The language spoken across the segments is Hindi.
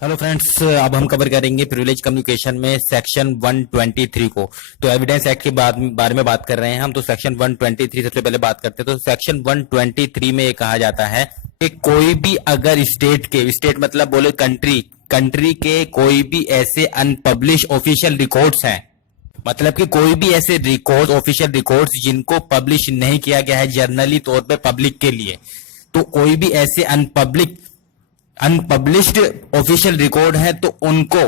हेलो फ्रेंड्स, अब हम कवर करेंगे प्रिविलेज कम्युनिकेशन में सेक्शन 123 को। तो एविडेंस एक्ट के बारे में बात कर रहे हैं हम। तो सेक्शन 123 सबसे पहले बात करते हैं। तो सेक्शन 123 में ये कहा जाता है कि कोई भी अगर स्टेट मतलब बोले कंट्री के कोई भी ऐसे अनपब्लिश ऑफिशियल रिकॉर्ड्स हैं, मतलब कि कोई भी ऐसे रिकॉर्ड ऑफिशियल रिकॉर्ड्स जिनको पब्लिश नहीं किया गया है जर्नली तौर पे पब्लिक के लिए, तो कोई भी ऐसे अनपब्लिश्ड ऑफिशियल रिकॉर्ड है तो उनको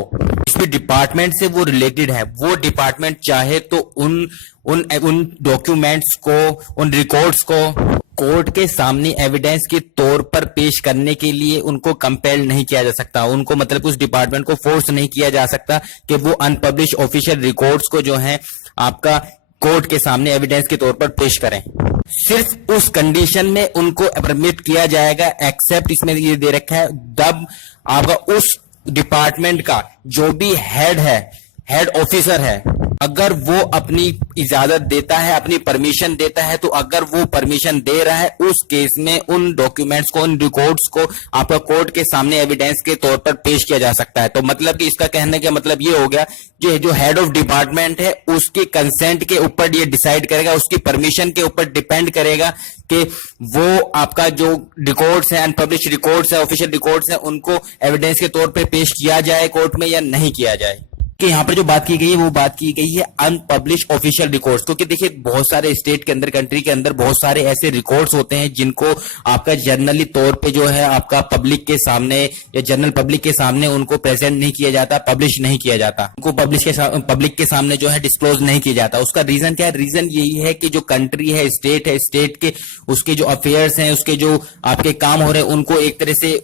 इसमें डिपार्टमेंट से वो रिलेटेड है, वो डिपार्टमेंट चाहे तो उन डॉक्यूमेंट्स को, उन रिकॉर्ड्स को कोर्ट के सामने एविडेंस के तौर पर पेश करने के लिए उनको कंपेल नहीं किया जा सकता। उनको मतलब उस डिपार्टमेंट को फोर्स नहीं किया जा सकता कि वो अनपब्लिश ऑफिशियल रिकॉर्ड्स को जो है आपका कोर्ट के सामने एविडेंस के तौर पर पेश करें। सिर्फ उस कंडीशन में उनको परमिट किया जाएगा, एक्सेप्ट इसमें ये दे रखा है, जब आपका उस डिपार्टमेंट का जो भी हेड ऑफिसर है, अगर वो अपनी इजाजत देता है, अपनी परमिशन देता है, तो अगर वो परमिशन दे रहा है उस केस में उन डॉक्यूमेंट्स को, उन रिकॉर्ड्स को आपका कोर्ट के सामने एविडेंस के तौर पर पेश किया जा सकता है। तो मतलब कि इसका कहने का मतलब ये हो गया कि जो हेड ऑफ डिपार्टमेंट है उसके कंसेंट के ऊपर ये डिसाइड करेगा, उसकी परमिशन के ऊपर डिपेंड करेगा कि वो आपका जो रिकॉर्ड्स हैं, अनपब्लिश रिकॉर्ड्स है, ऑफिशियल रिकॉर्ड्स है, उनको एविडेंस के तौर पर पेश किया जाए कोर्ट में या नहीं किया जाए। कि यहाँ पर जो बात की गई है वो बात की गई है अनपब्लिश ऑफिशियल रिकॉर्ड्स। क्योंकि देखिए बहुत सारे स्टेट के अंदर, कंट्री के अंदर बहुत सारे ऐसे रिकॉर्ड्स होते हैं जिनको आपका जर्नली तौर पे जो है आपका पब्लिक के सामने या जनरल पब्लिक के सामने उनको प्रेजेंट नहीं किया जाता, पब्लिश नहीं किया जाता, उनको पब्लिक के सामने जो है डिस्क्लोज नहीं किया जाता। उसका रीजन क्या है? रीजन यही है कि जो कंट्री है, स्टेट के उसके जो अफेयर्स हैं, उसके जो आपके काम हो रहे हैं, उनको एक तरह से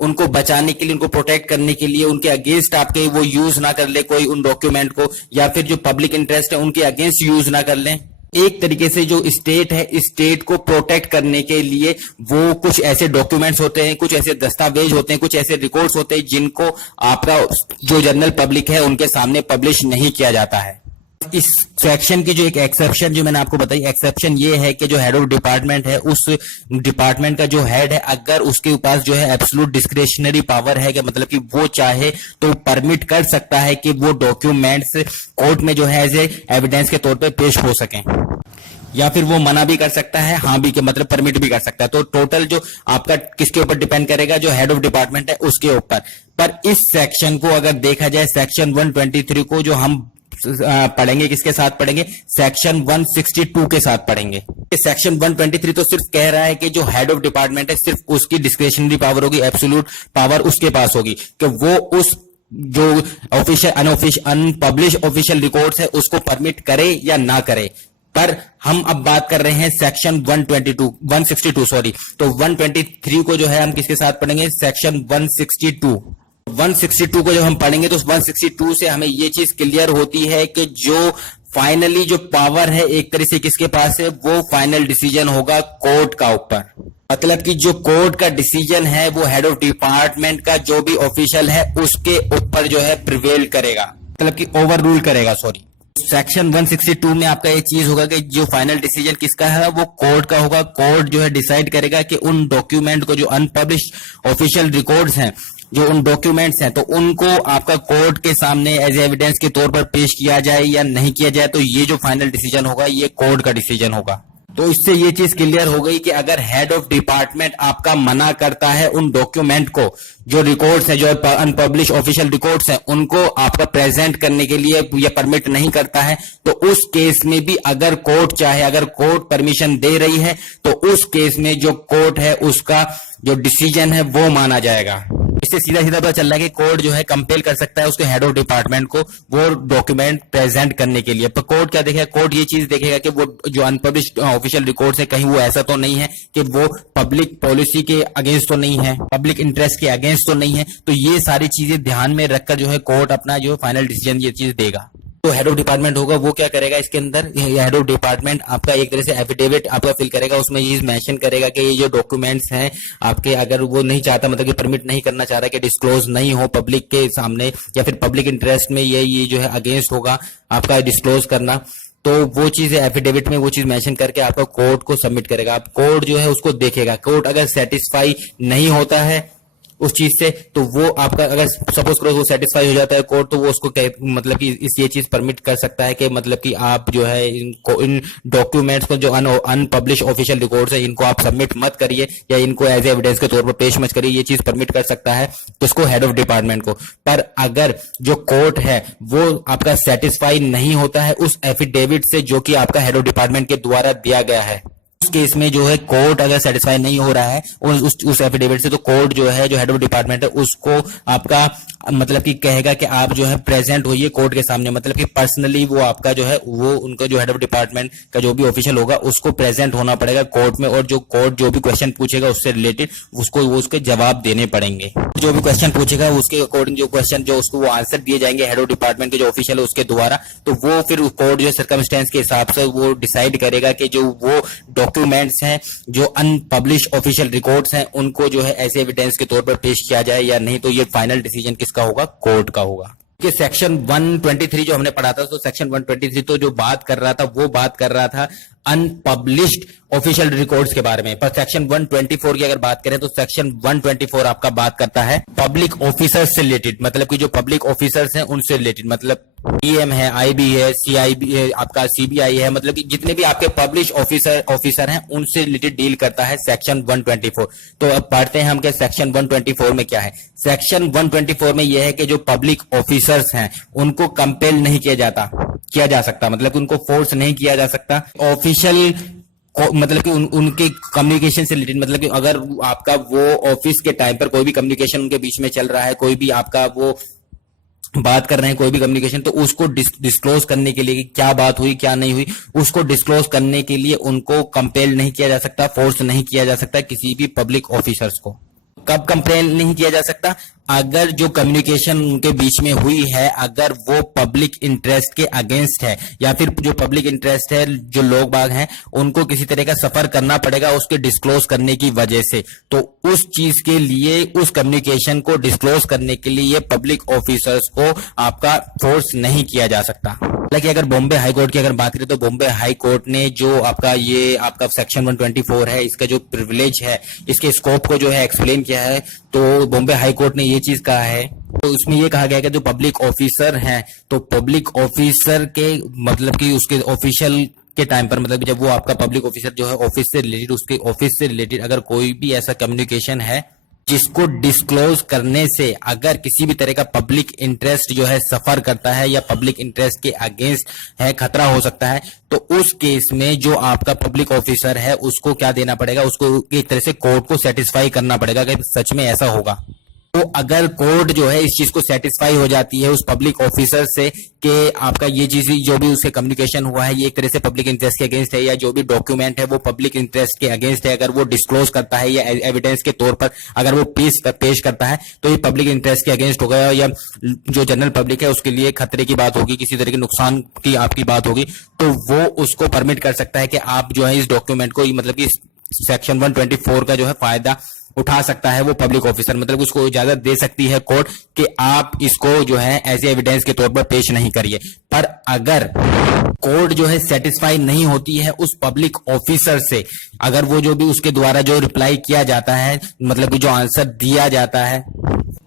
उनको बचाने के लिए, उनको प्रोटेक्ट करने के लिए, उनके अगेंस्ट आपके वो यूज ना कर ले कोई उन डॉक्यूमेंट को, या फिर जो पब्लिक इंटरेस्ट है उनके अगेंस्ट यूज ना कर लें। एक तरीके से जो स्टेट है, स्टेट को प्रोटेक्ट करने के लिए वो कुछ ऐसे डॉक्यूमेंट्स होते हैं, कुछ ऐसे दस्तावेज होते हैं, कुछ ऐसे रिकॉर्ड्स होते हैं जिनको आपका जो जनरल पब्लिक है उनके सामने पब्लिश नहीं किया जाता है। इस सेक्शन की जो एक एक्सेप्शन जो मैंने आपको बताई, एक्सेप्शन ये है कि जो हेड ऑफ डिपार्टमेंट है, उस डिपार्टमेंट का जो हेड है, अगर उसके पास जो है एब्सोल्यूट डिस्क्रिशनरी पावर है, कि मतलब कि वो चाहे तो परमिट कर सकता है कि वो डॉक्यूमेंट्स कोर्ट में जो है एज ए एविडेंस के तौर पे पेश हो सकें, या फिर वो मना भी कर सकता है, हाँ भी के मतलब परमिट भी कर सकता है। तो टोटल जो आपका किसके ऊपर डिपेंड करेगा? जो हेड ऑफ डिपार्टमेंट है उसके ऊपर। पर इस सेक्शन को अगर देखा जाए, सेक्शन 123 को जो हम पढ़ेंगे, किसके साथ पढ़ेंगे? सेक्शन 162 के साथ पढ़ेंगे। सेक्शन 123 तो सिर्फ कह रहा है कि जो हेड ऑफ डिपार्टमेंट है सिर्फ उसकी डिस्क्रिशनरी पावर होगी, एब्सोल्यूट पावर उसके पास होगी कि वो उस जो ऑफिशियल अनपब्लिश ऑफिशियल रिकॉर्ड्स है उसको परमिट करे या ना करे। पर हम अब बात कर रहे हैं सेक्शन 162 सॉरी। तो 123 को जो है हम किसके साथ पढ़ेंगे? सेक्शन 162 को जब हम पढ़ेंगे तो 162 से हमें ये चीज क्लियर होती है कि जो फाइनली जो पावर है एक तरह से किसके पास है? वो फाइनल डिसीजन होगा कोर्ट का ऊपर। मतलब कि जो कोर्ट का डिसीजन है वो हेड ऑफ डिपार्टमेंट का जो भी ऑफिशियल है उसके ऊपर जो है प्रिवेल करेगा, मतलब कि ओवर रूल करेगा, सॉरी। सेक्शन 162 में आपका ये चीज होगा कि जो फाइनल डिसीजन किसका है वो कोर्ट का होगा। कोर्ट जो है डिसाइड करेगा कि उन डॉक्यूमेंट को, जो अनपब्लिश ऑफिशियल रिकॉर्ड्स हैं, जो उन डॉक्यूमेंट्स हैं, तो उनको आपका कोर्ट के सामने एज एविडेंस के तौर पर पेश किया जाए या नहीं किया जाए। तो ये जो फाइनल डिसीजन होगा ये कोर्ट का डिसीजन होगा। तो इससे ये चीज क्लियर हो गई कि अगर हेड ऑफ डिपार्टमेंट आपका मना करता है उन डॉक्यूमेंट को, जो रिकॉर्ड्स है, जो अनपब्लिश ऑफिशियल रिकॉर्ड्स है, उनको आपका प्रेजेंट करने के लिए या परमिट नहीं करता है, तो उस केस में भी अगर कोर्ट चाहे, अगर कोर्ट परमिशन दे रही है, तो उस केस में जो कोर्ट है उसका जो डिसीजन है वो माना जाएगा। इससे सीधा सीधा पता चल रहा है कि कोर्ट जो है कंपेल कर सकता है उसके हेड ऑफ डिपार्टमेंट को वो डॉक्यूमेंट प्रेजेंट करने के लिए। पर कोर्ट क्या देखेगा? कोर्ट ये चीज देखेगा कि वो जो अनपब्लिश्ड ऑफिशियल रिकॉर्ड्स है कहीं वो ऐसा तो नहीं है कि वो पब्लिक पॉलिसी के अगेंस्ट तो नहीं है, पब्लिक इंटरेस्ट के अगेंस्ट तो नहीं है। तो ये सारी चीजें ध्यान में रखकर जो है कोर्ट अपना जो फाइनल डिसीजन ये चीज देगा। तो हेड ऑफ डिपार्टमेंट होगा वो क्या करेगा इसके अंदर? हेड ऑफ डिपार्टमेंट आपका एक तरह से एफिडेविट आपका फिल करेगा, उसमें ये मेंशन करेगा कि ये जो डॉक्यूमेंट्स हैं आपके, अगर वो नहीं चाहता, मतलब कि परमिट नहीं करना चाह रहा कि डिस्क्लोज नहीं हो पब्लिक के सामने, या फिर पब्लिक इंटरेस्ट में ये जो है अगेंस्ट होगा आपका डिस्क्लोज करना, तो वो चीज एफिडेविट में वो चीज मेंशन करके आपका कोर्ट को सबमिट करेगा। आप कोर्ट जो है उसको देखेगा। कोर्ट अगर सेटिस्फाई नहीं होता है उस चीज से, तो वो आपका अगर सपोज करो वो सेटिस्फाई हो जाता है कोर्ट, तो वो उसको मतलब कि इस ये चीज परमिट कर सकता है कि मतलब कि आप जो है इनको इन डॉक्यूमेंट्स को जो अनपब्लिश ऑफिशियल रिकॉर्ड्स है इनको आप सबमिट मत करिए या इनको एज एविडेंस के तौर पर पेश मत करिए। ये चीज परमिट कर सकता है किसको? हेड ऑफ डिपार्टमेंट को। पर अगर जो कोर्ट है वो आपका सेटिस्फाई नहीं होता है उस एफिडेविट से जो कि आपका हेड ऑफ डिपार्टमेंट के द्वारा दिया गया है, उस केस में जो है कोर्ट अगर सेटिस्फाई नहीं हो रहा है उस एफिडेविट से, तो कोर्ट जो है जो हेड ऑफ डिपार्टमेंट है उसको आपका मतलब कि कहेगा कि आप जो है प्रेजेंट होइए कोर्ट के सामने, मतलब कि पर्सनली वो आपका जो है वो उनका जो हेड ऑफ डिपार्टमेंट का जो भी ऑफिशियल होगा उसको प्रेजेंट होना पड़ेगा कोर्ट में, और जो कोर्ट जो भी क्वेश्चन पूछेगा उससे रिलेटेड उसको वो उसके जवाब देने पड़ेंगे। जो भी क्वेश्चन पूछेगा उसके अकॉर्डिंग जो क्वेश्चन जो उसको वो आंसर दिए जाएंगे हेड ऑफ डिपार्टमेंट के जो ऑफिशियल है उसके द्वारा, तो वो फिर कोर्ट जो सर्कमस्टेंस के हिसाब से वो डिसाइड करेगा कि जो वो डॉक्यूमेंट्स हैं जो अनपब्लिश ऑफिशियल रिकॉर्ड्स हैं उनको जो है ऐसे एविडेंस के तौर पर पेश किया जाए या नहीं। तो ये फाइनल डिसीजन किसका होगा? कोर्ट का होगा। कि सेक्शन 123 जो हमने पढ़ा था, तो सेक्शन 123 तो जो बात कर रहा था वो बात कर रहा था अनपब्लिश्ड ऑफिशियल रिकॉर्ड्स के बारे में। पर सेक्शन 124 की अगर बात करें तो सेक्शन 124 आपका बात करता है पब्लिक ऑफिसर्स से रिलेटेड, मतलब कि जो पब्लिक ऑफिसर्स हैं उनसे रिलेटेड, मतलब पीएम है, आईबी है, सीआईबी है, आपका सीबीआई है, मतलब कि जितने भी आपके पब्लिश ऑफिसर हैं उनसे रिलेटेड डील करता है सेक्शन 124। तो अब पढ़ते हैं हम कि सेक्शन 124 में क्या है। सेक्शन 124 में यह है कि जो पब्लिक ऑफिसर्स हैं उनको कंपेल नहीं किया जा सकता, मतलब कि उनको फोर्स नहीं किया जा सकता ऑफिशियल मतलब कि उनके कम्युनिकेशन से रिलेटेड, मतलब कि अगर आपका वो ऑफिस के टाइम पर कोई भी कम्युनिकेशन उनके बीच में चल रहा है, कोई भी आपका वो बात कर रहे हैं कोई भी कम्युनिकेशन, तो उसको डिस्क्लोज करने के लिए कि क्या बात हुई क्या नहीं हुई, उसको डिस्क्लोज करने के लिए उनको कंपेल नहीं किया जा सकता, फोर्स नहीं किया जा सकता किसी भी पब्लिक ऑफिसर्स को। कब कंपेल नहीं किया जा सकता? अगर जो कम्युनिकेशन उनके बीच में हुई है अगर वो पब्लिक इंटरेस्ट के अगेंस्ट है, या फिर जो पब्लिक इंटरेस्ट है जो लोग बाग हैं उनको किसी तरह का सफर करना पड़ेगा उसके डिस्क्लोज करने की वजह से, तो उस चीज के लिए उस कम्युनिकेशन को डिस्क्लोज करने के लिए पब्लिक ऑफिसर्स को आपका फोर्स नहीं किया जा सकता। हालांकि अगर बॉम्बे हाई कोर्ट की अगर बात करें तो बॉम्बे हाई कोर्ट ने जो आपका ये आपका सेक्शन 124 है इसका जो प्रिविलेज है इसके स्कोप को जो है एक्सप्लेन किया है, तो बॉम्बे हाई कोर्ट ने ये चीज कहा है, तो उसमें ये कहा गया कि जो पब्लिक ऑफिसर हैं तो पब्लिक ऑफिसर के मतलब कि उसके ऑफिशियल के टाइम पर, मतलब जब वो आपका पब्लिक ऑफिसर जो है ऑफिस से रिलेटेड उसके ऑफिस से रिलेटेड अगर कोई भी ऐसा कम्युनिकेशन है जिसको डिस्क्लोज करने से अगर किसी भी तरह का पब्लिक इंटरेस्ट जो है सफर करता है या पब्लिक इंटरेस्ट के अगेंस्ट है खतरा हो सकता है, तो उस केस में जो आपका पब्लिक ऑफिसर है उसको क्या देना पड़ेगा? उसको एक तरह से कोर्ट को सेटिस्फाई करना पड़ेगा कि सच में ऐसा होगा। तो अगर कोर्ट जो है इस चीज को सेटिस्फाई हो जाती है उस पब्लिक ऑफिसर से कि आपका ये चीज जो भी उससे कम्युनिकेशन हुआ है ये एक तरह से पब्लिक इंटरेस्ट के अगेंस्ट है या जो भी डॉक्यूमेंट है वो पब्लिक इंटरेस्ट के अगेंस्ट है, अगर वो डिस्क्लोज करता है या एविडेंस के तौर पर अगर वो पेश करता है तो ये पब्लिक इंटरेस्ट के अगेंस्ट होगा या जो जनरल पब्लिक है उसके लिए खतरे की बात होगी, किसी तरह के नुकसान की आपकी बात होगी, तो वो उसको परमिट कर सकता है कि आप जो है इस डॉक्यूमेंट को मतलब कि सेक्शन 124 का जो है फायदा उठा सकता है वो पब्लिक ऑफिसर, मतलब उसको इजाजत दे सकती है कोर्ट कि आप इसको जो है एज एविडेंस के तौर पर पेश नहीं करिए। पर अगर कोर्ट जो है सेटिस्फाई नहीं होती है उस पब्लिक ऑफिसर से, अगर वो जो भी उसके द्वारा जो रिप्लाई किया जाता है मतलब कि जो आंसर दिया जाता है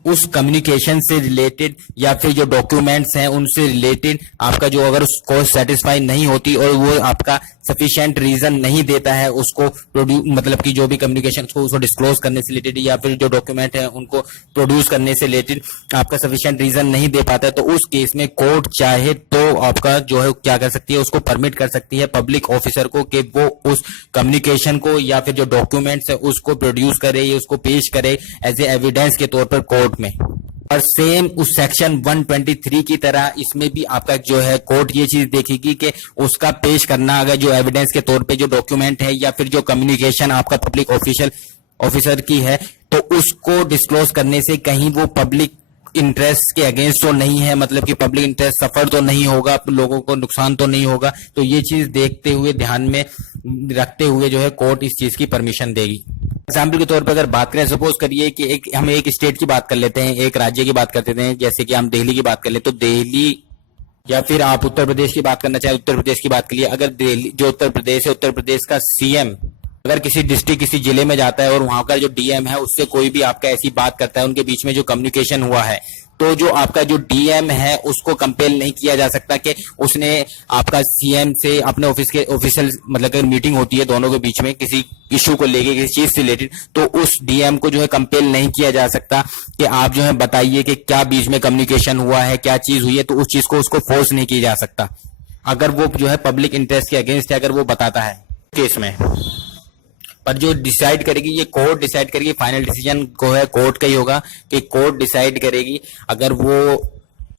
उस कम्युनिकेशन से रिलेटेड या फिर जो डॉक्यूमेंट्स हैं उनसे रिलेटेड आपका जो अगर उसको सेटिस्फाई नहीं होती और वो आपका सफिशिएंट रीजन नहीं देता है उसको मतलब कि जो भी कम्युनिकेशन उसको डिस्क्लोज करने से रिलेटेड या फिर जो डॉक्यूमेंट है उनको प्रोड्यूस करने से रिलेटेड आपका सफिशिएंट रीजन नहीं दे पाता है, तो उस केस में कोर्ट चाहे तो आपका जो है क्या कर सकती है उसको परमिट कर सकती है पब्लिक ऑफिसर को कि वो उस कम्युनिकेशन को या फिर जो डॉक्यूमेंट्स है उसको प्रोड्यूस करे या उसको पेश करे एज ए एविडेंस के तौर पर कोर्ट में। और सेम उस सेक्शन 123 की तरह इसमें भी आपका जो है कोर्ट ये चीज देखेगी कि उसका पेश करना अगर जो एविडेंस के तौर पे जो डॉक्यूमेंट है या फिर जो कम्युनिकेशन आपका पब्लिक ऑफिसर की है तो उसको डिस्क्लोज करने से कहीं वो पब्लिक इंटरेस्ट के अगेंस्ट तो नहीं है, मतलब कि पब्लिक इंटरेस्ट सफर तो नहीं होगा, लोगों को नुकसान तो नहीं होगा, तो ये चीज देखते हुए ध्यान में रखते हुए जो है कोर्ट इस चीज की परमिशन देगी। एग्जाम्पल के तौर पर अगर बात करें, सपोज करिए कि हम एक स्टेट की बात कर लेते हैं, एक राज्य की बात करते हैं, जैसे कि हम दिल्ली की बात कर ले तो दिल्ली या फिर आप उत्तर प्रदेश की बात करना चाहे उत्तर प्रदेश की बात के लिए, अगर दिल्ली जो उत्तर प्रदेश है उत्तर प्रदेश का सीएम अगर किसी डिस्ट्रिक्ट किसी जिले में जाता है और वहां का जो डीएम है उससे कोई भी आपका ऐसी बात करता है, उनके बीच में जो कम्युनिकेशन हुआ है, तो जो आपका जो डीएम है उसको कंपेल नहीं किया जा सकता कि उसने आपका सीएम से अपने ऑफिस के ऑफिशियल मतलब अगर मीटिंग होती है दोनों के बीच में किसी इशू को लेके किसी चीज से रिलेटेड, तो उस डीएम को जो है कंपेल नहीं किया जा सकता कि आप जो है बताइए कि क्या बीच में कम्युनिकेशन हुआ है, क्या चीज हुई है, तो उस चीज को उसको फोर्स नहीं किया जा सकता अगर वो जो है पब्लिक इंटरेस्ट के अगेंस्ट है, अगर वो बताता है केस में। पर जो डिसाइड करेगी ये कोर्ट डिसाइड करेगी, फाइनल डिसीजन को है कोर्ट का ही होगा कि कोर्ट डिसाइड करेगी। अगर वो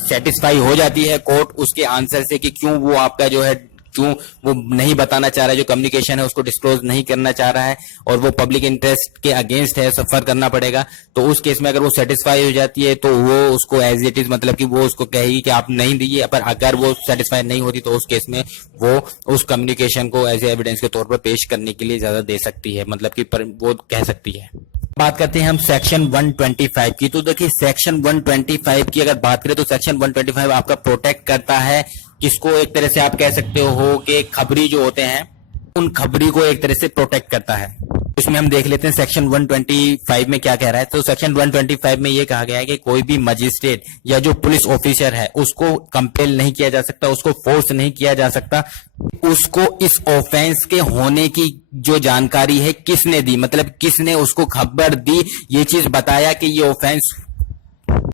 सेटिस्फाई हो जाती है कोर्ट उसके आंसर से कि क्यों वो आपका जो है क्यों वो नहीं बताना चाह रहा है, जो कम्युनिकेशन है उसको डिस्क्लोज नहीं करना चाह रहा है और वो पब्लिक इंटरेस्ट के अगेंस्ट है, सफर करना पड़ेगा, तो उस केस में अगर वो सेटिस्फाई हो जाती है तो वो उसको एज इट इज मतलब कि वो उसको कहेगी कि आप नहीं दीजिए। पर अगर वो सेटिस्फाई नहीं होती तो उस केस में वो उस कम्युनिकेशन को एज एविडेंस के तौर पर पेश करने के लिए ज्यादा दे सकती है, मतलब कि वो कह सकती है। बात करते हैं हम सेक्शन 125 की। तो देखिए सेक्शन 125 की अगर बात करें तो सेक्शन 125 आपका प्रोटेक्ट करता है किसको, एक तरह से आप कह सकते हो कि खबरी जो होते हैं उन खबरी को एक तरह से प्रोटेक्ट करता है। इसमें हम देख लेते हैं सेक्शन 125 में क्या कह रहा है। तो सेक्शन 125 में ये कहा गया है कि कोई भी मजिस्ट्रेट या जो पुलिस ऑफिसर है उसको कंपेल नहीं किया जा सकता, उसको फोर्स नहीं किया जा सकता, उसको इस ऑफेंस के होने की जो जानकारी है किसने दी, मतलब किसने उसको खबर दी, ये चीज बताया कि ये ऑफेंस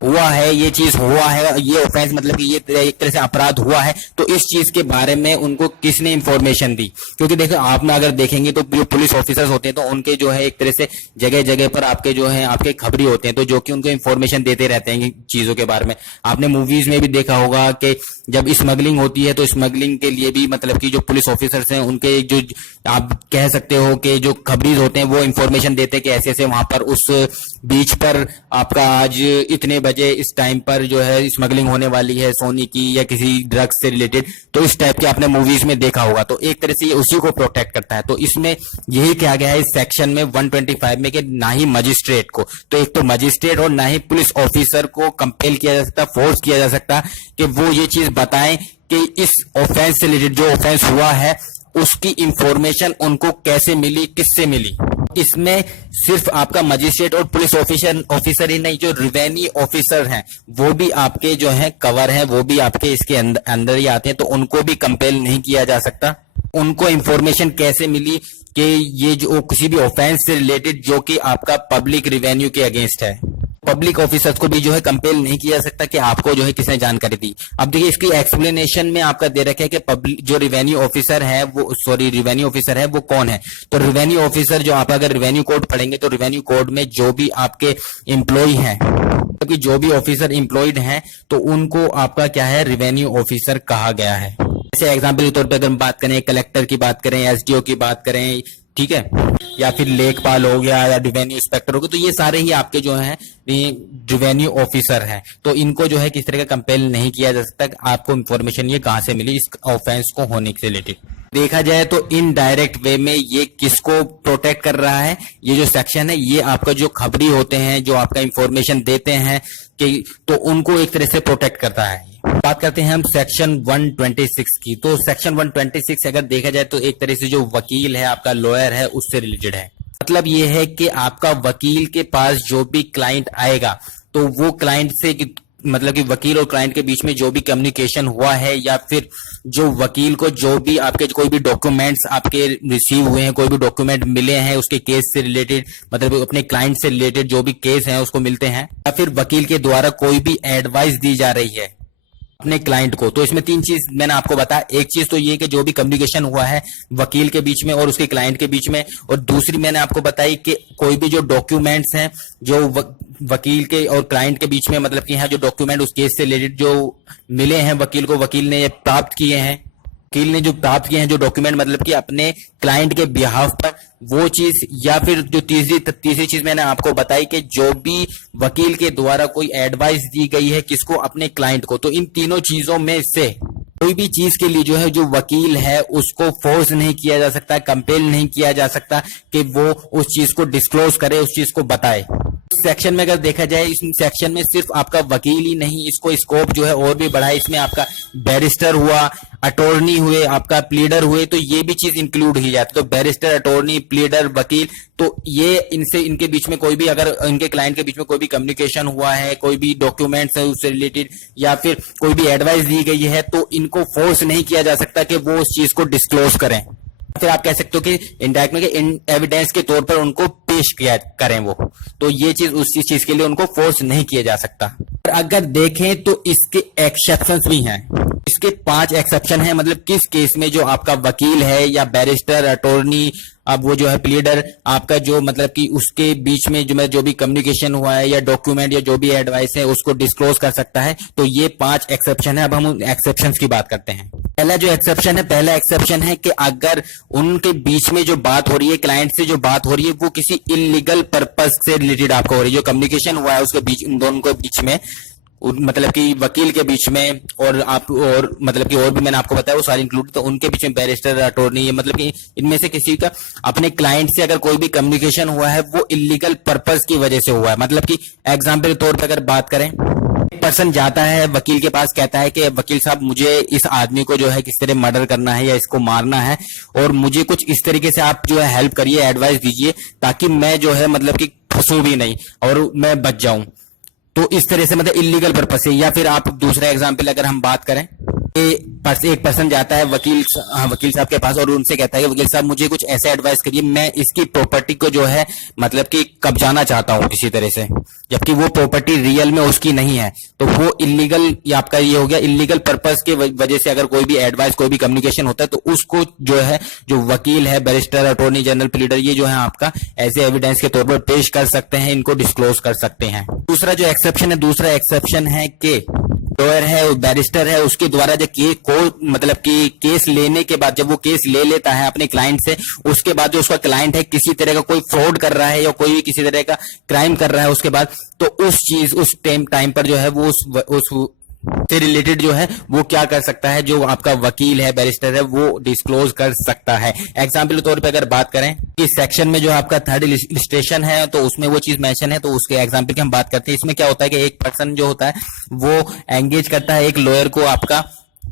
हुआ है, ये चीज हुआ है, ये ऑफेंस मतलब कि ये एक तरह से अपराध हुआ है, तो इस चीज के बारे में उनको किसने इंफॉर्मेशन दी। क्योंकि देखो आप ना अगर देखेंगे तो जो पुलिस ऑफिसर्स होते हैं तो उनके जो है एक तरह से जगह जगह पर आपके जो है आपके खबरी होते हैं, तो जो कि उनको इंफॉर्मेशन देते रहते हैं चीजों के बारे में। आपने मूवीज में भी देखा होगा कि जब स्मगलिंग होती है तो स्मगलिंग के लिए भी मतलब कि जो पुलिस ऑफिसर्स हैं उनके जो आप कह सकते हो कि जो खबरीज होते हैं वो इंफॉर्मेशन देते हैं कि ऐसे ऐसे वहां पर उस बीच पर आपका आज इतने बजे इस टाइम पर जो है स्मगलिंग होने वाली है सोनी की या किसी ड्रग्स से रिलेटेड, तो इस टाइप के आपने मूवीज में देखा होगा। तो एक तरह से ये उसी को प्रोटेक्ट करता है। तो इसमें यही कहा गया है इस सेक्शन में 125 में कि ना ही मजिस्ट्रेट को, तो एक तो मजिस्ट्रेट और ना ही पुलिस ऑफिसर को कंपेल किया जा सकता, फोर्स किया जा सकता कि वो ये चीज बताएं कि इस ऑफेंस से रिलेटेड जो ऑफेंस हुआ है उसकी इंफॉर्मेशन उनको कैसे मिली, किससे मिली। इसमें सिर्फ आपका मजिस्ट्रेट और पुलिस ऑफिसर ही नहीं, जो रेवेन्यू ऑफिसर हैं वो भी आपके जो है कवर है, वो भी आपके इसके अंदर ही आते हैं, तो उनको भी कंपेल नहीं किया जा सकता। उनको इंफॉर्मेशन कैसे मिली कि ये जो किसी भी ऑफेंस से रिलेटेड जो कि आपका पब्लिक रेवेन्यू के अगेंस्ट है, पब्लिक ऑफिसर्स को भी जो है कंपेल नहीं किया जा सकता कि आपको जो है किसने जानकारी दी। अब देखिए इसकी एक्सप्लेनेशन में आपका दे रखा है कि पब्लिक जो रेवेन्यू ऑफिसर है वो रेवेन्यू ऑफिसर है वो कौन है। तो रेवेन्यू ऑफिसर जो आप अगर रेवेन्यू कोड पढ़ेंगे तो रेवेन्यू कोड में जो भी आपके एम्प्लॉय हैं, क्योंकि जो भी ऑफिसर एम्प्लॉयड हैं तो उनको आपका क्या है रेवेन्यू ऑफिसर कहा गया है। जैसे एग्जाम्पल के तौर पर अगर हम बात करें कलेक्टर की बात करें, एसडीओ की बात करें, ठीक है, या फिर लेखपाल हो गया या रेवेन्यू इंस्पेक्टर हो गया, तो ये सारे ही आपके जो हैं रेवेन्यू ऑफिसर हैं। तो इनको जो है किस तरह का कंपेल नहीं किया जा सकता आपको इंफॉर्मेशन ये कहां से मिली इस ऑफेंस को होने से रिलेटेड। देखा जाए तो इनडायरेक्ट वे में ये किसको प्रोटेक्ट कर रहा है, ये जो सेक्शन है ये आपका जो खबरी होते हैं जो आपका इंफॉर्मेशन देते हैं कि तो उनको एक तरह से प्रोटेक्ट करता है। बात करते हैं हम सेक्शन 126 की। तो सेक्शन 126 अगर देखा जाए तो एक तरह से जो वकील है आपका लॉयर है उससे रिलेटेड है। मतलब ये है कि आपका वकील के पास जो भी क्लाइंट आएगा तो वो क्लाइंट से मतलब कि वकील और क्लाइंट के बीच में जो भी कम्युनिकेशन हुआ है या फिर जो वकील को जो भी आपके कोई भी डॉक्यूमेंट्स आपके रिसीव हुए हैं, कोई भी डॉक्यूमेंट मिले हैं उसके केस से रिलेटेड, मतलब अपने क्लाइंट से रिलेटेड जो भी केस है उसको मिलते हैं, या फिर वकील के द्वारा कोई भी एडवाइस दी जा रही है अपने क्लाइंट को। तो इसमें तीन चीज मैंने आपको बताया। एक चीज तो ये कि जो भी कम्युनिकेशन हुआ है वकील के बीच में और उसके क्लाइंट के बीच में, और दूसरी मैंने आपको बताई कि कोई भी जो डॉक्यूमेंट्स हैं जो वकील के और क्लाइंट के बीच में, मतलब कि यहाँ जो डॉक्यूमेंट उस केस से रिलेटेड जो मिले हैं वकील को, वकील ने ये प्राप्त किए हैं, वकील ने जो प्राप्त किए हैं जो डॉक्यूमेंट मतलब कि अपने क्लाइंट के बिहाफ पर वो चीज, या फिर जो तीसरी चीज मैंने आपको बताई कि जो भी वकील के द्वारा कोई एडवाइस दी गई है किसको, अपने क्लाइंट को। तो इन तीनों चीजों में से कोई भी चीज के लिए जो है जो वकील है उसको फोर्स नहीं किया जा सकता, कंपेल नहीं किया जा सकता कि वो उस चीज को डिस्क्लोज करे, उस चीज को बताए। सेक्शन में अगर देखा जाए, इस सेक्शन में सिर्फ आपका वकील ही नहीं, इसको स्कोप जो है और भी बढ़ा है। इसमें आपका बैरिस्टर हुआ, अटॉर्नी हुए, आपका प्लीडर हुए, तो ये भी चीज इंक्लूड की जाती है। तो बैरिस्टर, अटॉर्नी, प्लीडर, वकील, तो ये इनके बीच में कोई भी, अगर इनके क्लाइंट के बीच में कोई भी कम्युनिकेशन हुआ है, कोई भी डॉक्यूमेंट्स है उससे रिलेटेड, या फिर कोई भी एडवाइस दी गई है, तो इनको फोर्स नहीं किया जा सकता कि वो उस चीज को डिस्क्लोज करें। फिर आप कह सकते हो कि इंडायरेक्ट में इन एविडेंस के तौर पर उनको पेश किया करें वो, तो ये चीज उसी चीज के लिए उनको फोर्स नहीं किया जा सकता। और अगर देखें तो इसके एक्सेप्शंस भी हैं। इसके 5 एक्सेप्शन हैं, मतलब किस केस में जो आपका वकील है या बैरिस्टर, अटॉर्नी, अब वो जो है प्लीडर, आपका जो मतलब कि उसके बीच में जो भी कम्युनिकेशन हुआ है या डॉक्यूमेंट या जो भी एडवाइस है उसको डिस्क्लोज कर सकता है। तो ये 5 एक्सेप्शन है। अब हम उन एक्सेप्शंस की बात करते हैं। पहला जो एक्सेप्शन है, पहला एक्सेप्शन है कि अगर उनके बीच में जो बात हो रही है, क्लाइंट से जो बात हो रही है, वो किसी इलीगल पर्पस से रिलेटेड आपको हो रही है, जो कम्युनिकेशन हुआ है उसके बीच, उन दोनों के बीच में, मतलब कि वकील के बीच में और आप, और मतलब कि और भी मैंने आपको बताया वो सारी इंक्लूड, तो उनके बीच में बैरिस्टर, अटॉर्नी, मतलब कि इनमें से किसी का अपने क्लाइंट से अगर कोई भी कम्युनिकेशन हुआ है वो इलीगल पर्पस की वजह से हुआ है। मतलब कि एग्जाम्पल के तौर पर अगर बात करें, पर्सन जाता है वकील के पास, कहता है कि वकील साहब मुझे इस आदमी को जो है किस तरह मर्डर करना है या इसको मारना है, और मुझे कुछ इस तरीके से आप जो है हेल्प करिए, एडवाइस दीजिए, ताकि मैं जो है मतलब कि फंसू भी नहीं और मैं बच जाऊं। तो इस तरह से मतलब इलीगल पर्पस से। या फिर आप दूसरा एग्जाम्पल अगर हम बात करें, एक पर्सन जाता है वकील साहब के पास और उनसे कहता है कि वकील साहब मुझे कुछ ऐसा एडवाइस करिए, मैं इसकी प्रॉपर्टी को जो है मतलब कि कब्जाना चाहता हूं किसी तरह से, जबकि वो प्रॉपर्टी रियल में उसकी नहीं है। तो वो इलीगल, आपका ये हो गया इलीगल पर्पस के वजह से अगर कोई भी एडवाइस, कोई भी कम्युनिकेशन होता है, तो उसको जो है जो वकील है, बैरिस्टर, अटॉर्नी जनरल, प्लीडर, ये जो है आपका ऐसे एविडेंस के तौर पर पेश कर सकते हैं, इनको डिस्क्लोज कर सकते हैं। दूसरा जो एक्सेप्शन है, दूसरा एक्सेप्शन है कि लॉयर है, बैरिस्टर है, उसके द्वारा जो मतलब कि केस लेने के बाद, जब वो केस ले लेता है अपने क्लाइंट से, उसके बाद जो उसका क्लाइंट है किसी तरह का कोई फ्रॉड कर रहा है या कोई भी किसी तरह का क्राइम कर रहा है उसके बाद, तो उस टाइम पर जो है वो उस से रिलेटेड जो है वो क्या कर सकता है, जो आपका वकील है, बैरिस्टर है, वो डिस्क्लोज कर सकता है। एग्जाम्पल के तौर पे अगर बात करें कि सेक्शन में जो आपका 3rd इलिस्ट्रेशन है, तो उसमें वो चीज मेंशन है, तो उसके एग्जाम्पल की हम बात करते हैं। इसमें क्या होता है कि एक पर्सन जो होता है वो एंगेज करता है एक लॉयर को आपका,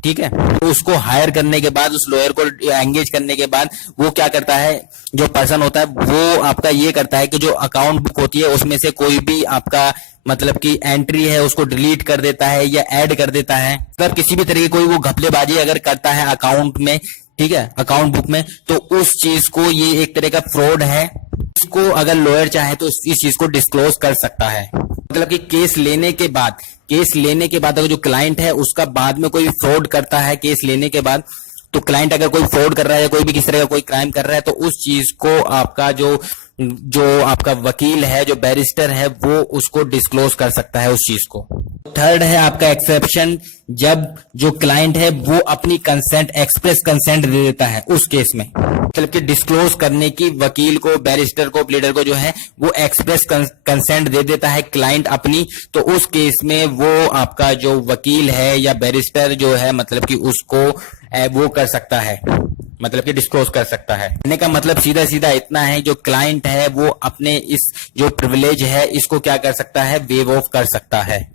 ठीक है, तो उसको हायर करने के बाद, उस लॉयर को एंगेज करने के बाद वो क्या करता है, जो पर्सन होता है वो आपका ये करता है कि जो अकाउंट बुक होती है उसमें से कोई भी आपका मतलब कि एंट्री है उसको डिलीट कर देता है या ऐड कर देता है। मतलब किसी भी तरह की कोई वो घपलेबाजी अगर करता है अकाउंट में, ठीक है, अकाउंट बुक में, तो उस चीज को, ये एक तरह का फ्रॉड है, इसको अगर लॉयर चाहे तो इस चीज को डिस्क्लोज कर सकता है। मतलब कि केस लेने के बाद अगर जो क्लाइंट है उसका बाद में कोई फ्रॉड करता है, केस लेने के बाद, तो क्लाइंट अगर कोई फ्रॉड कर रहा है या कोई भी किसी तरह का कोई क्राइम कर रहा है, तो उस चीज को आपका जो आपका वकील है, जो बैरिस्टर है, वो उसको डिस्क्लोज कर सकता है उस चीज को। 3rd है आपका एक्सेप्शन, जब जो क्लाइंट है वो अपनी कंसेंट, एक्सप्रेस कंसेंट दे देता है उस केस में, मतलब कि डिस्क्लोज करने की वकील को, बैरिस्टर को, प्लीडर को जो है वो एक्सप्रेस कंसेंट दे देता है क्लाइंट अपनी, तो उस केस में वो आपका जो वकील है या बैरिस्टर जो है मतलब कि उसको वो कर सकता है, मतलब कि डिस्क्लोज कर सकता है। कहने का मतलब सीधा सीधा इतना है, जो क्लाइंट है वो अपने इस जो प्रिविलेज है इसको क्या कर सकता है, वेव ऑफ कर सकता है।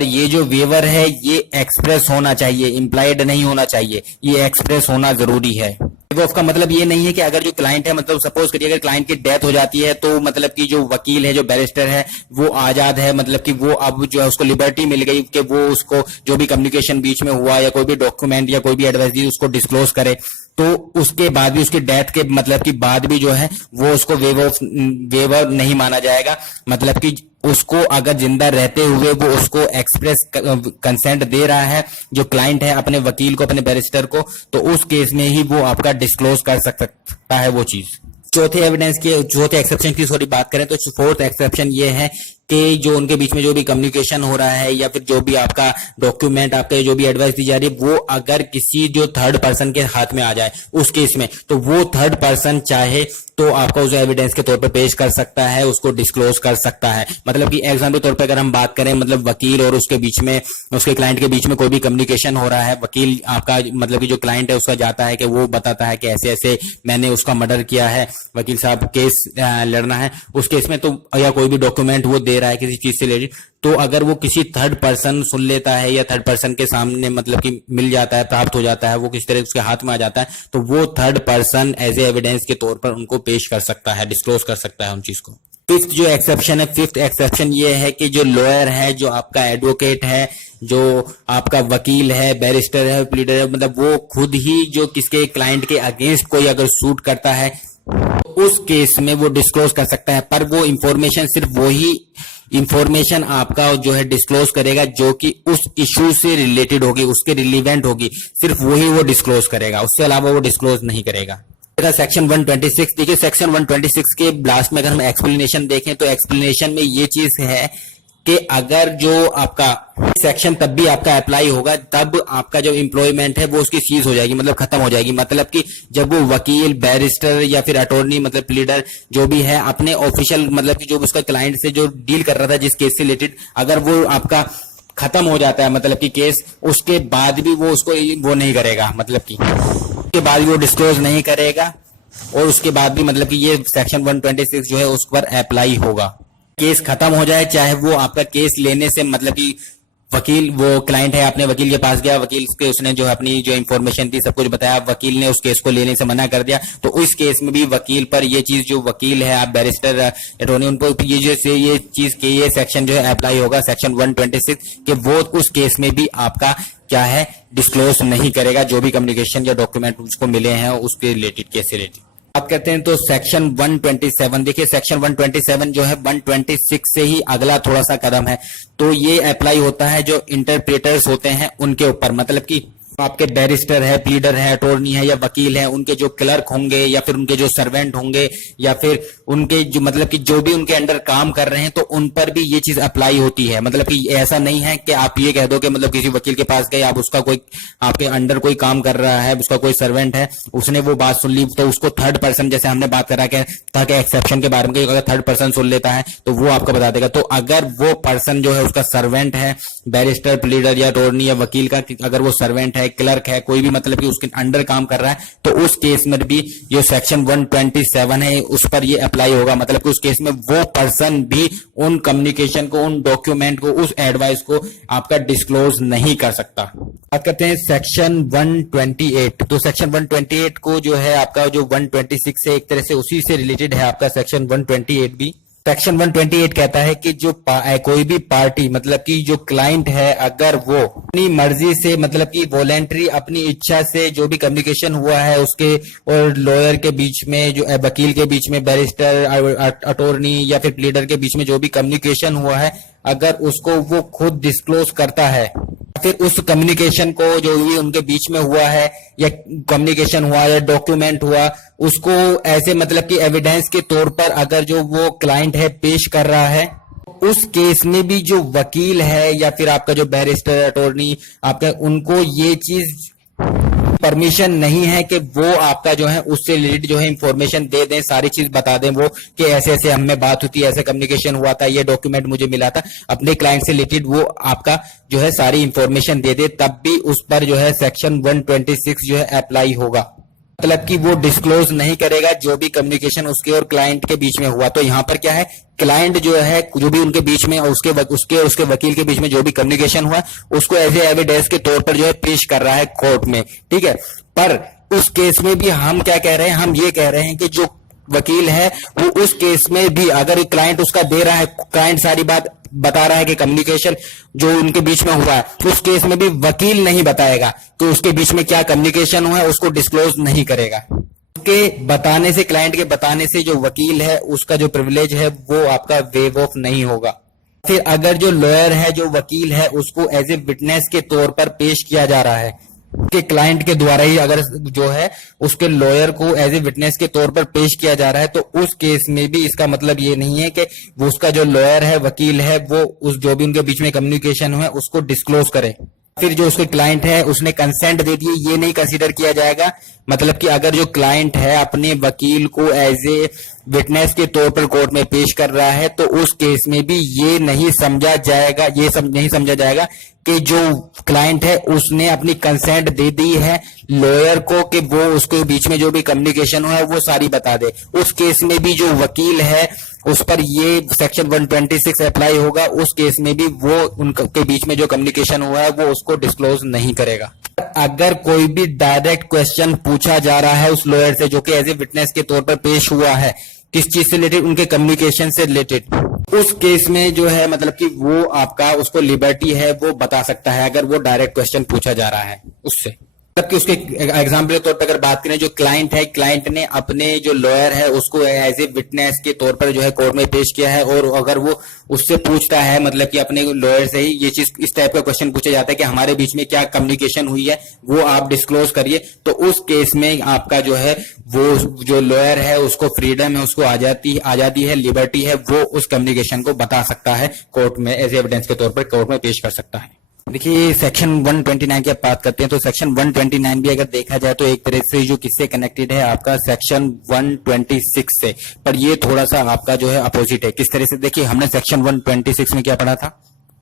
ये जो वेवर है ये एक्सप्रेस होना चाहिए, इम्प्लाइड नहीं होना चाहिए, ये एक्सप्रेस होना जरूरी है। वेव ऑफ का मतलब ये नहीं है कि अगर जो क्लाइंट है, मतलब सपोज करिए अगर क्लाइंट की डेथ हो जाती है तो मतलब कि जो वकील है, जो बैरिस्टर है, वो आजाद है, मतलब कि वो अब जो है उसको लिबर्टी मिल गई कि वो उसको जो भी कम्युनिकेशन बीच में हुआ या कोई भी डॉक्यूमेंट या कोई भी एडवाइस दी उसको डिस्क्लोज करे, तो उसके बाद भी, उसकी डेथ के मतलब की बाद भी जो है वो उसको वेवर नहीं माना जाएगा। मतलब कि उसको अगर जिंदा रहते हुए वो उसको एक्सप्रेस कंसेंट दे रहा है जो क्लाइंट है अपने वकील को, अपने बैरिस्टर को, तो उस केस में ही वो आपका डिस्क्लोज कर सकता है वो चीज। चौथे एक्सेप्शन की बात करें तो 4th एक्सेप्शन ये है कि जो उनके बीच में जो भी कम्युनिकेशन हो रहा है या फिर जो भी आपका डॉक्यूमेंट, आपके जो भी एडवाइस दी जा रही है, वो अगर किसी जो थर्ड पर्सन के हाथ में आ जाए उस केस में, तो वो थर्ड पर्सन चाहे तो आपका उस एविडेंस के तौर पे पेश कर सकता है, उसको डिस्क्लोज कर सकता है। मतलब कि एग्जाम्पल तौर पे अगर हम बात करें, मतलब वकील और उसके बीच में, उसके क्लाइंट के बीच में कोई भी कम्युनिकेशन हो रहा है, वकील आपका मतलब कि जो क्लाइंट है उसका जाता है कि वो बताता है कि ऐसे ऐसे मैंने उसका मर्डर किया है, वकील साहब केस लड़ना है उस केस में, तो या कोई भी डॉक्यूमेंट वो दे रहा है किसी चीज से रिलेटेड, तो अगर वो किसी थर्ड पर्सन सुन लेता है या थर्ड पर्सन के सामने मतलब कि मिल जाता है, प्राप्त हो जाता है, वो किसी तरह उसके हाथ में आ जाता है, तो वो third person as a evidence के तौर पर उनको पेश कर सकता है, डिस्क्लोज कर सकता है उन चीज को। फिफ्थ जो एक्सेप्शन है, फिफ्थ एक्सेप्शन ये है कि जो लॉयर है, जो आपका एडवोकेट है, जो आपका वकील है, बैरिस्टर है, प्लीडर है, मतलब वो खुद ही जो किसके क्लाइंट के अगेंस्ट कोई अगर सूट करता है उस केस में वो डिस्क्लोज कर सकता है, पर वो इंफॉर्मेशन सिर्फ वही इंफॉर्मेशन आपका जो है डिस्क्लोज करेगा जो कि उस इशू से रिलेटेड होगी, उसके रिलीवेंट होगी, सिर्फ वही वो डिस्क्लोज करेगा, उससे अलावा वो डिस्क्लोज नहीं करेगा। सेक्शन 126 देखिए, सेक्शन 126 के लास्ट में अगर हम एक्सप्लेनेशन देखें तो एक्सप्लेनेशन में ये चीज है कि अगर जो आपका सेक्शन तब भी आपका अप्लाई होगा तब आपका जो एम्प्लॉयमेंट है वो उसकी सीज हो जाएगी, मतलब खत्म हो जाएगी। मतलब कि जब वो वकील, बैरिस्टर या फिर अटॉर्नी मतलब प्लीडर जो भी है अपने ऑफिशियल मतलब कि जो उसका क्लाइंट से जो डील कर रहा था जिस केस से रिलेटेड, अगर वो आपका खत्म हो जाता है मतलब कि केस, उसके बाद भी वो उसको वो नहीं करेगा, मतलब कि उसके बाद भी वो डिस्क्लोज नहीं करेगा और उसके बाद भी मतलब कि ये सेक्शन 126 जो है उस पर अप्लाई होगा। केस खत्म हो जाए, चाहे वो आपका केस लेने से मतलब कि वकील, वो क्लाइंट है अपने वकील के पास गया, वकील के उसने जो अपनी जो इंफॉर्मेशन थी सब कुछ बताया, वकील ने उस केस को लेने से मना कर दिया, तो उस केस में भी वकील पर ये चीज, जो वकील है, आप बैरिस्टर, अटॉर्नी, उनको ये चीज के ये सेक्शन जो है अप्लाई होगा, सेक्शन 126 के वो उस केस में भी आपका क्या है डिस्क्लोज नहीं करेगा जो भी कम्युनिकेशन या डॉक्यूमेंट उसको मिले हैं उसके रिलेटेड, केस से रिलेटेड। बात करते हैं तो सेक्शन 127 देखिए, सेक्शन 127 जो है 126 से ही अगला थोड़ा सा कदम है, तो ये अप्लाई होता है जो इंटरप्रेटर्स होते हैं उनके ऊपर। मतलब कि आपके बैरिस्टर है, प्लीडर है, अटॉर्नी है या वकील है, उनके जो क्लर्क होंगे या फिर उनके जो सर्वेंट होंगे या फिर उनके जो मतलब कि जो भी उनके अंडर काम कर रहे हैं, तो उन पर भी ये चीज अप्लाई होती है। मतलब कि ऐसा नहीं है कि आप ये कह दो कि मतलब किसी वकील के पास गए, आप उसका कोई आपके अंडर कोई काम कर रहा है, उसका कोई सर्वेंट है, उसने वो बात सुन ली तो उसको थर्ड पर्सन, जैसे हमने बात करा था कि एक्सेप्शन के बारे में, अगर थर्ड पर्सन सुन लेता है तो वो आपको बता देगा। तो अगर वो पर्सन जो है उसका सर्वेंट है, बैरिस्टर, प्लीडर या अटॉर्नी या वकील का अगर वो सर्वेंट है, क्लर्क है, कोई भी मतलब कि उसके अंडर काम कर रहा है, तो उस केस में भी जो सेक्शन 127 है उस पर ये अप्लाई होगा। मतलब कि उस केस में वो पर्सन भी उन कम्युनिकेशन को, उन डॉक्यूमेंट को, उस एडवाइस को आपका डिस्क्लोज नहीं कर सकता। बात करते हैं सेक्शन 128, तो सेक्शन 128 को जो है आपका जो 126 है एक तरह से उसी से रिलेटेड है आपका सेक्शन 128 भी। सेक्शन 128 कहता है कि जो कोई भी पार्टी मतलब कि जो क्लाइंट है, अगर वो अपनी मर्जी से मतलब कि वॉलेंटरी अपनी इच्छा से जो भी कम्युनिकेशन हुआ है उसके और लॉयर के बीच में, जो वकील के बीच में, बैरिस्टर, अटॉर्नी या फिर प्लीडर के बीच में जो भी कम्युनिकेशन हुआ है, अगर उसको वो खुद डिस्क्लोज करता है, फिर उस कम्युनिकेशन को जो भी उनके बीच में हुआ है या कम्युनिकेशन हुआ या डॉक्यूमेंट हुआ, उसको ऐसे मतलब कि एविडेंस के तौर पर अगर जो वो क्लाइंट है पेश कर रहा है, उस केस में भी जो वकील है या फिर आपका जो बैरिस्टर, अटॉर्नी आपका, उनको ये चीज परमिशन नहीं है कि वो आपका जो है उससे रिलेटेड जो है इंफॉर्मेशन दे दें, सारी चीज बता दें वो कि ऐसे ऐसे हमें बात हुई थी, ऐसे कम्युनिकेशन हुआ था, ये डॉक्यूमेंट मुझे मिला था, अपने क्लाइंट से रिलेटेड वो आपका जो है सारी इंफॉर्मेशन दे दे, तब भी उस पर जो है सेक्शन 126 जो है अप्लाई होगा। मतलब कि वो डिस्क्लोज नहीं करेगा जो भी कम्युनिकेशन उसके और क्लाइंट के बीच में हुआ। तो यहाँ पर क्या है, क्लाइंट जो है जो भी उनके बीच में उसके वकील के बीच में जो भी कम्युनिकेशन हुआ उसको एज ए एविडेंस के तौर पर जो है पेश कर रहा है कोर्ट में, ठीक है। पर उस केस में भी हम क्या कह रहे हैं, हम ये कह रहे हैं कि जो वकील है वो उस केस में भी अगर क्लाइंट उसका दे रहा है, क्लाइंट सारी बात बता रहा है कि कम्युनिकेशन जो उनके बीच में हुआ है, उस केस में भी वकील नहीं बताएगा कि उसके बीच में क्या कम्युनिकेशन हुआ है, उसको डिस्क्लोज नहीं करेगा। उसके बताने से, क्लाइंट के बताने से जो वकील है उसका जो प्रिविलेज है वो आपका वेव ऑफ नहीं होगा। फिर अगर जो लॉयर है, जो वकील है, उसको एज ए विटनेस के तौर पर पेश किया जा रहा है, के क्लाइंट के द्वारा ही अगर जो है उसके लॉयर को एज ए विटनेस के तौर पर पेश किया जा रहा है, तो उस केस में भी इसका मतलब ये नहीं है कि वो उसका जो लॉयर है, वकील है, वो उस जो भी उनके बीच में कम्युनिकेशन है उसको डिस्क्लोज करे। फिर जो उसके क्लाइंट है उसने कंसेंट दे दिए, ये नहीं कंसीडर किया जाएगा। मतलब कि अगर जो क्लाइंट है अपने वकील को एज ए विटनेस के तौर पर कोर्ट में पेश कर रहा है, तो उस केस में भी ये नहीं समझा जाएगा, नहीं समझा जाएगा कि जो क्लाइंट है उसने अपनी कंसेंट दे दी है लॉयर को कि वो उसके बीच में जो भी कम्युनिकेशन हुआ है वो सारी बता दे। उस केस में भी जो वकील है उस पर ये सेक्शन 126 अप्लाई होगा। उस केस में भी वो उनके बीच में जो कम्युनिकेशन हुआ है वो उसको डिस्क्लोज नहीं करेगा। अगर कोई भी डायरेक्ट क्वेश्चन पूछा जा रहा है उस लॉयर से जो कि एज ए विटनेस के तौर पर पेश हुआ है, किस चीज से रिलेटेड, उनके कम्युनिकेशन से रिलेटेड, उस केस में जो है मतलब कि वो आपका उसको लिबर्टी है वो बता सकता है अगर वो डायरेक्ट क्वेश्चन पूछा जा रहा है उससे। मतलब कि उसके एग्जाम्पल के तौर पर अगर बात करें, जो क्लाइंट है, क्लाइंट ने अपने जो लॉयर है उसको एज ए विटनेस के तौर पर जो है कोर्ट में पेश किया है, और अगर वो उससे पूछता है मतलब कि अपने लॉयर से ही ये चीज, इस टाइप का क्वेश्चन पूछा जाता है कि हमारे बीच में क्या कम्युनिकेशन हुई है वो आप डिस्क्लोज करिए, तो उस केस में आपका जो है वो जो लॉयर है उसको फ्रीडम है, उसको आजादी है, लिबर्टी है, वो उस कम्युनिकेशन को बता सकता है कोर्ट में, एज एविडेंस के तौर पर कोर्ट में पेश कर सकता है। देखिए सेक्शन 129 की आप बात करते हैं तो सेक्शन 129 भी अगर देखा जाए तो एक तरह से जो किससे कनेक्टेड है आपका सेक्शन 126 से, पर ये थोड़ा सा आपका जो है अपोजिट है। किस तरह से, देखिए हमने सेक्शन 126 में क्या पढ़ा था,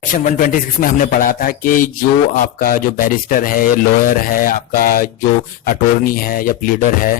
सेक्शन 126 में हमने पढ़ा था कि जो आपका जो बैरिस्टर है, लॉयर है, आपका जो अटॉर्नी है या प्लीडर है,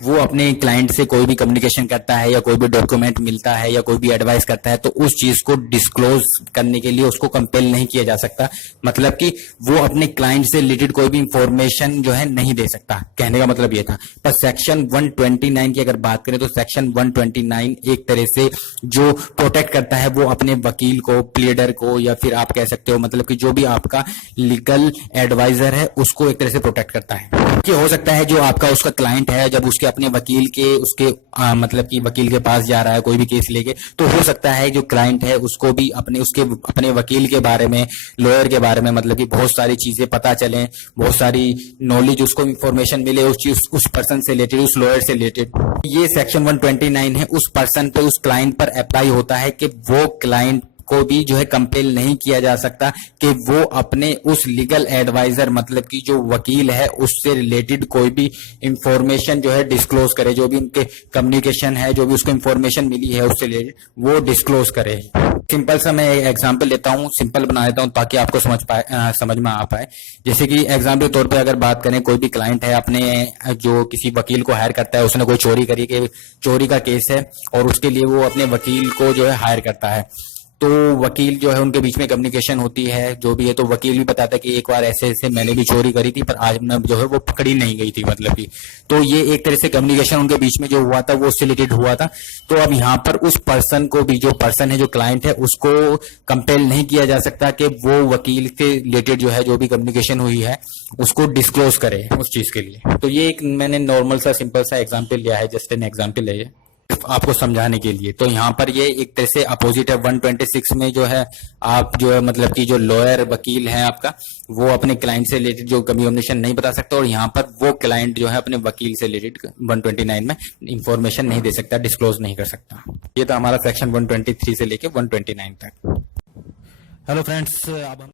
वो अपने क्लाइंट से कोई भी कम्युनिकेशन करता है या कोई भी डॉक्यूमेंट मिलता है या कोई भी एडवाइस करता है तो उस चीज को डिस्क्लोज करने के लिए उसको कंपेल नहीं किया जा सकता। मतलब कि वो अपने क्लाइंट से रिलेटेड कोई भी इंफॉर्मेशन जो है नहीं दे सकता, कहने का मतलब ये था। पर सेक्शन 129 की अगर बात करें तो सेक्शन 129 एक तरह से जो प्रोटेक्ट करता है वो अपने वकील को, प्लीडर को, या फिर आप कह सकते हो मतलब कि जो भी आपका लीगल एडवाइजर है उसको एक तरह से प्रोटेक्ट करता है। कि हो सकता है जो आपका उसका क्लाइंट है जब उसके अपने वकील के मतलब कि वकील के पास जा रहा है कोई भी केस लेके, तो हो सकता है जो क्लाइंट है उसको भी अपने वकील के बारे में, लॉयर के बारे में मतलब कि बहुत सारी चीजें पता चले, बहुत सारी नॉलेज उसको इंफॉर्मेशन मिले उस चीज, उस पर्सन से रिलेटेड, उस लॉयर से रिलेटेड। ये सेक्शन 129 है उस पर्सन पे, उस क्लाइंट पर अप्लाई होता है कि वो क्लाइंट को भी जो है कंपेल नहीं किया जा सकता कि वो अपने उस लीगल एडवाइजर मतलब कि जो वकील है उससे रिलेटेड कोई भी इंफॉर्मेशन जो है डिस्क्लोज करे, जो भी उनके कम्युनिकेशन है, जो भी उसको इंफॉर्मेशन मिली है उससे रिलेटेड वो डिस्क्लोज करे। सिंपल सा मैं एग्जांपल लेता हूँ, सिंपल बना देता हूँ ताकि आपको समझ में आ पाए। जैसे कि एग्जांपल के तौर पे अगर बात करें, कोई भी क्लाइंट है अपने जो किसी वकील को हायर करता है, उसने कोई चोरी का केस है और उसके लिए वो अपने वकील को जो है हायर करता है, तो वकील जो है उनके बीच में कम्युनिकेशन होती है जो भी है, तो वकील भी बताता है कि एक बार ऐसे ऐसे मैंने भी चोरी करी थी पर आज मैं जो है वो पकड़ी नहीं गई थी, मतलब कि तो ये एक तरह से कम्युनिकेशन उनके बीच में जो हुआ था वो उससे रिलेटेड हुआ था। तो अब यहाँ पर उस पर्सन को भी, जो पर्सन है, जो क्लाइंट है, उसको कंपेल नहीं किया जा सकता कि वो वकील के रिलेटेड जो है जो भी कम्युनिकेशन हुई है उसको डिस्क्लोज करे उस चीज के लिए। तो ये एक मैंने नॉर्मल सा सिंपल सा एग्जाम्पल लिया है, जस्ट एन एग्जाम्पल है ये आपको समझाने के लिए। तो यहाँ पर ये एक तरह से अपोजिट है। 126 में जो है आप जो है मतलब कि जो लॉयर वकील है आपका, वो अपने क्लाइंट से रिलेटेड जो कम्युनिकेशन नहीं बता सकता, और यहाँ पर वो क्लाइंट जो है अपने वकील से रिलेटेड 129 में इंफॉर्मेशन नहीं दे सकता, डिस्क्लोज नहीं कर सकता। ये तो हमारा सेक्शन 123 से लेके 129 तक। हेलो फ्रेंड्स, अब